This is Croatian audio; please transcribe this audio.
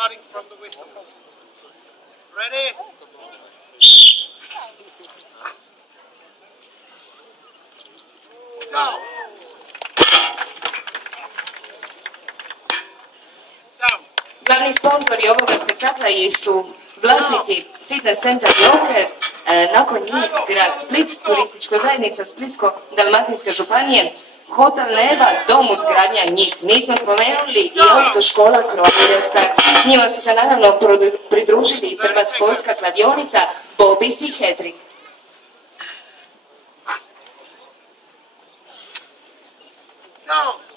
starting from the whistle. Ready? Go. Down. Glavni sponzori ovoga spektakla su vlasnici fitness centra Joker, nakon njih grad Split, turistička zajednica Splitsko-dalmatinske županije, Hotel Neva, dom uzgradnja njih. Nismo spomenuli i autoškola Croatia Star. Njima su se naravno pridružili i prva sportska kladionica Bobis i Hedrik. Go.